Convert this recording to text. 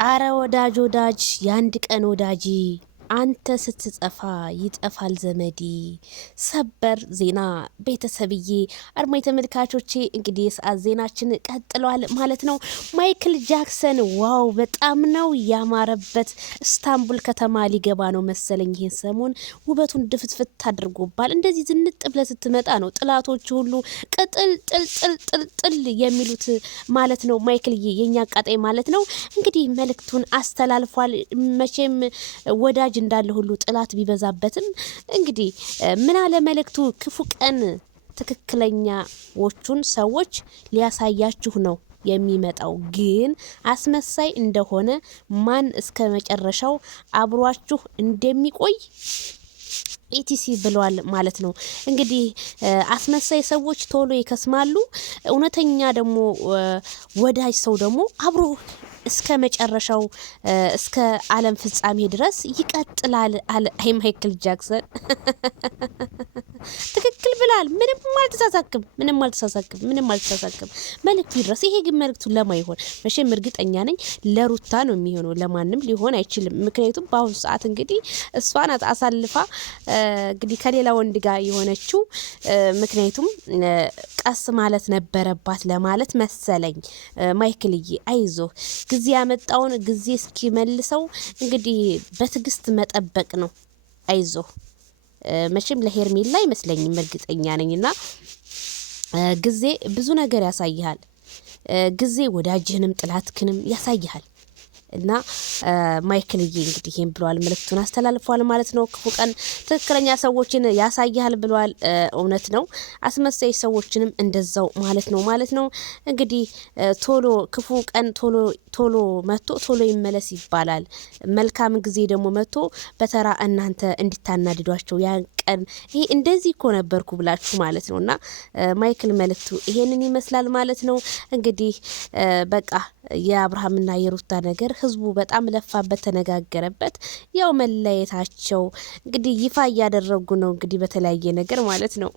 አረ ወዳጅ የአንድ ቀን ወዳጅ አንተ ስትጠፋ ይጠፋል ዘመዲ። ሰበር ዜና ቤተሰብዬ አድማጭ ተመልካቾቼ እንግዲህ የሰዓት ዜናችን ቀጥሏል ማለት ነው። ማይክል ጃክሰን ዋው በጣም ነው ያማረበት። ኢስታንቡል ከተማ ሊገባ ነው መሰለኝ። ይሄን ሰሞን ውበቱን ድፍትፍት አድርጎባል። እንደዚህ ዝንጥ ብለ ስትመጣ ነው ጥላቶች ሁሉ ቅጥል ጥል የሚሉት ማለት ነው። ማይክልዬ የኛ አቃጣይ ማለት ነው። እንግዲህ መልእክቱን አስተላልፏል። መቼም ወዳጅ እንዳለ ሁሉ ጥላት ቢበዛበትም እንግዲህ ምን አለ መልእክቱ? ክፉ ቀን ትክክለኛዎቹን ሰዎች ሊያሳያችሁ ነው የሚመጣው፣ ግን አስመሳይ እንደሆነ ማን እስከ መጨረሻው አብሯችሁ እንደሚቆይ ኢቲሲ ብለዋል ማለት ነው። እንግዲህ አስመሳይ ሰዎች ቶሎ ይከስማሉ፣ እውነተኛ ደግሞ ወዳጅ ሰው ደግሞ አብሮ እስከ መጨረሻው እስከ ዓለም ፍጻሜ ድረስ ይቀጥላል አለ ማይክል ጃክሰን። ትክክል ብላል። ምንም አልተሳሳክም። መልእክቱ ይድረስ። ይሄ ግን መልእክቱ ለማ ይሆን? መቼም እርግጠኛ ነኝ ለሩታ ነው የሚሆነው፣ ለማንም ሊሆን አይችልም። ምክንያቱም በአሁኑ ሰዓት እንግዲህ እሷ ናት አሳልፋ እንግዲህ ከሌላ ወንድ ጋር የሆነችው። ምክንያቱም ቀስ ማለት ነበረባት ለማለት መሰለኝ። ማይክልዬ አይዞ ጊዜ ያመጣውን ጊዜ እስኪመልሰው እንግዲህ በትዕግስት መጠበቅ ነው። አይዞ መቼም ለሄርሜላ አይመስለኝም፣ እርግጠኛ ነኝና ጊዜ ብዙ ነገር ያሳይሃል። ጊዜ ወዳጅህንም ጥላትክንም ያሳይሃል። እና ማይክልዬ እንግዲህ ይሄን ብሏል፣ መልእክቱን አስተላልፏል ማለት ነው። ክፉ ቀን ትክክለኛ ሰዎችን ያሳያል ብሏል። እውነት ነው። አስመሳይ ሰዎችንም እንደዛው ማለት ነው። እንግዲህ ቶሎ ክፉ ቀን ቶሎ መጥቶ ቶሎ ይመለስ ይባላል። መልካም ጊዜ ደግሞ መጥቶ በተራ እናንተ እንድታናድዷቸው ያን ቀን ይሄ እንደዚህ እኮ ነበርኩ ብላችሁ ማለት ነውና ማይክል መልእክቱ ይሄንን ይመስላል ማለት ነው። እንግዲህ በቃ የአብርሃምና የሩታ ነገር ህዝቡ በጣም ለፋበት፣ ተነጋገረበት። ያው መለየታቸው እንግዲህ ይፋ እያደረጉ ነው እንግዲህ በተለያየ ነገር ማለት ነው።